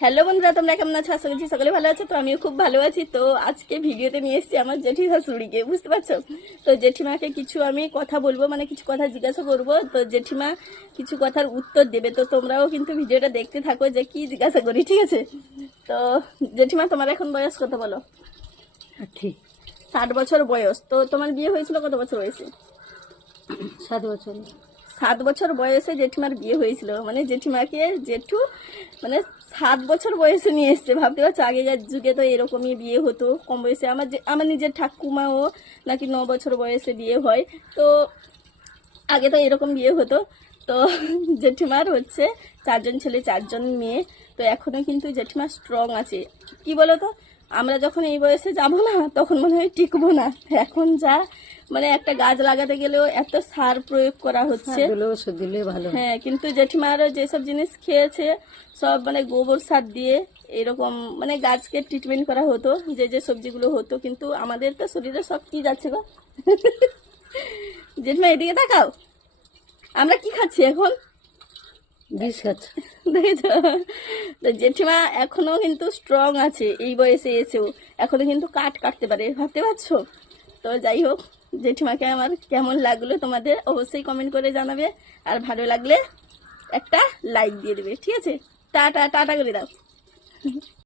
Hello বন্ধুরা, তোমরা কেমন আছো? আশা করছি সকলে ভালো আছো। তো আমিও খুব ভালো আছি। তো আজকে ভিডিওতে নিয়ে এসেছি আমার জেঠি শাশুড়িকে, বুঝতে পারছো? তো জেঠিমাকে কিছু আমি কথা বলবো, মানে কিছু কথা জিজ্ঞাসা করবো। তো জেঠিমা কিছু কথার উত্তর দেবে। তো তোমরাও কিন্তু ভিডিওটা দেখতে থাকো যে কি জিজ্ঞাসা করি, ঠিক আছে? তো জেঠিমা, তোমার এখন বয়স কত বলো? ঠিক 60 বছর বয়স। তো তোমার বিয়ে হয়েছিল কত বছর বয়সে? 7 বছর। 7 বছর বয়সে জেঠিমার বিয়ে হয়েছিল। মানে জেঠিমাকে জেঠু মানে 7 বছর বয়সে নিয়ে এসছে, ভাবতে পারছো? আগেকার যুগে তো এরকমই বিয়ে হতো কম বয়সে। আমার নিজের ঠাকুমাও নাকি 9 বছর বয়সে বিয়ে হয়। তো আগে তো এরকম বিয়ে হতো। তো জেঠিমার হচ্ছে 4জন ছেলে 4জন মেয়ে। তো এখনো কিন্তু জেঠিমা স্ট্রং আছে। কি বলো তো, আমরা যখন এই বয়সে যাব না তখন মনে হয় টিকবো না। এখন যা মানে একটা গাছ লাগাতে গেলেও এত সার প্রয়োগ করা হচ্ছে। ওষুধ দিলে ভালো। হ্যাঁ, কিন্তু জেঠিমারও যেসব জিনিস খেয়েছে সব মানে গোবর সার দিয়ে এরকম মানে গাছকে ট্রিটমেন্ট করা হতো, যে যে সবজিগুলো হতো। কিন্তু আমাদের তো শরীরে সব কি যাচ্ছে গো। জেঠিমা এদিকে তাকাও, আমরা কি খাচ্ছি এখন? বিষ খাচ্ছে। দেখেছো? তো জেঠিমা এখনো কিন্তু স্ট্রং আছে, এই বয়সে এসেও এখনো কিন্তু কাঠ কাটতে পারে, ভাবতে পারছো? তো যাই হোক, জেঠিমাকে আমার কেমন লাগলো তোমাদের অবশ্যই কমেন্ট করে জানাবে। আর ভালো লাগলে একটা লাইক দিয়ে দেবে, ঠিক আছে? টাটা টাটা করে দাও।